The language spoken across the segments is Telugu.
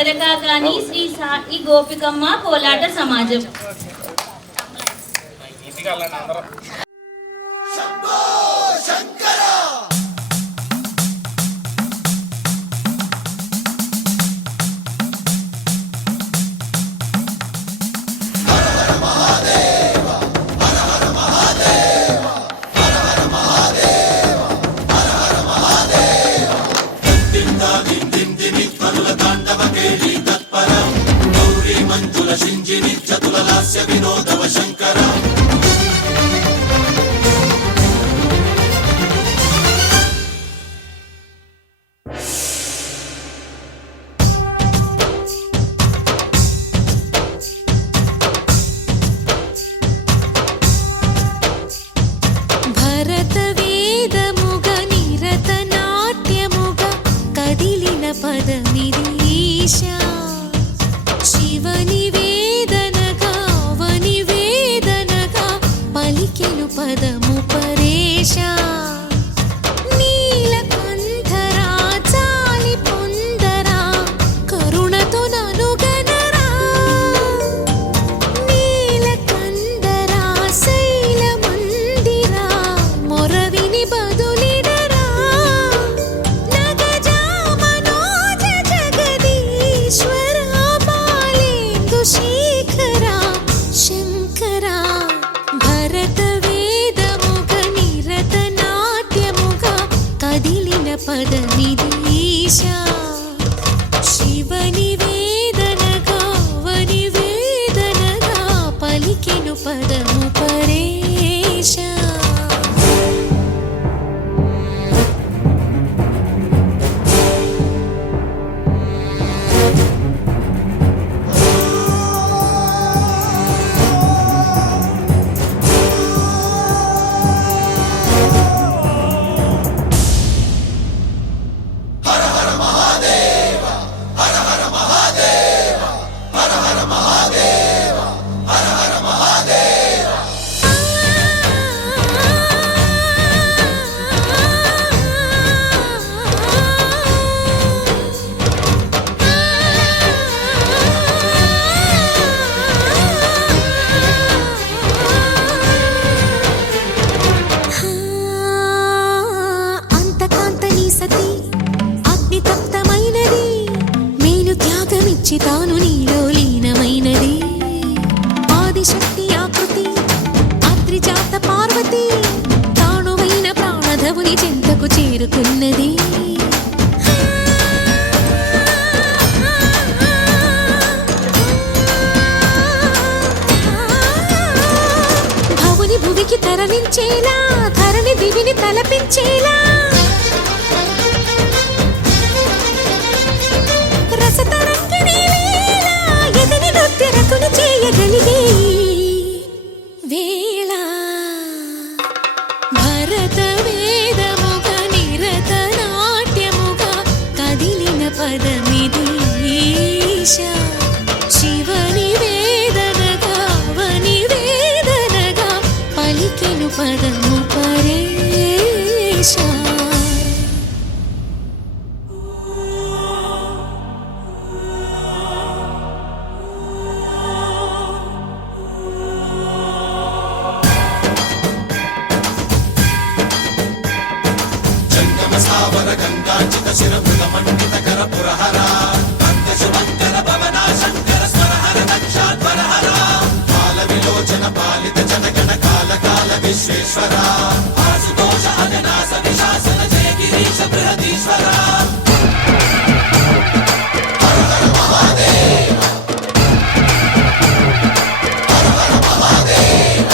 పెదకాకాని శ్రీ సాయి గోపికమ్మ కోలాట సమాజం. తాను నీలో లీనమైనది ఆదిశక్తి ఆకృతి అద్రిజాత పార్వతి తానువైన ప్రాణధవుని చెంతకు చేరుకున్నది. భవుని భువికి తరలించేలా ధరణి దివిని తలపించేలా చేయగలిగే వేళ భరత వేదముగ నిరత నాట్యముగ కదిలిన పదమిది ఈశా శివని వేదనగా వని వేదనగా పలికెను పదము పరేశా. విశ్వేశ్వరా ఆశుతోష అజనాస విశాసన జయ గిరీశ బృహదీశ్వరా హర హర మహాదేవ హర హర మహాదేవ.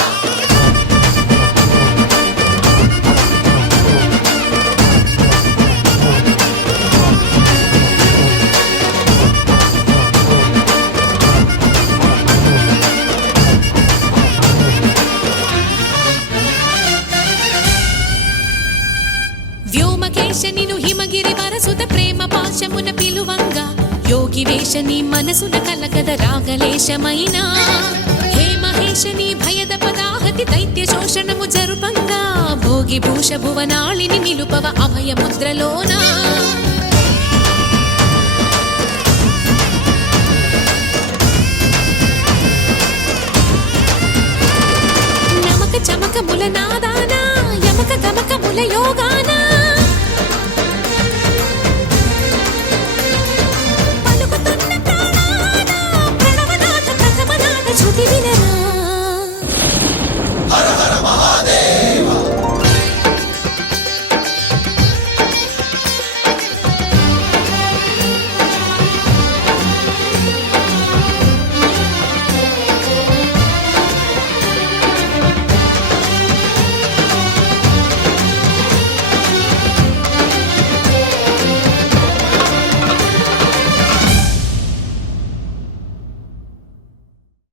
నిను హిమగిరి వరసుత ప్రేమ పాశమున పిలువంగా యోగి వేషని మనసున కలకద రాగలేశమైనా హే మహేశని భయద పదాహతి దైత్య శోషణము జరుపంగా భోగి భూష భువనాళిని నిలుపవ అభయ ముద్రలోనా గమకముల నాదాన యమక గమకముల యోగాన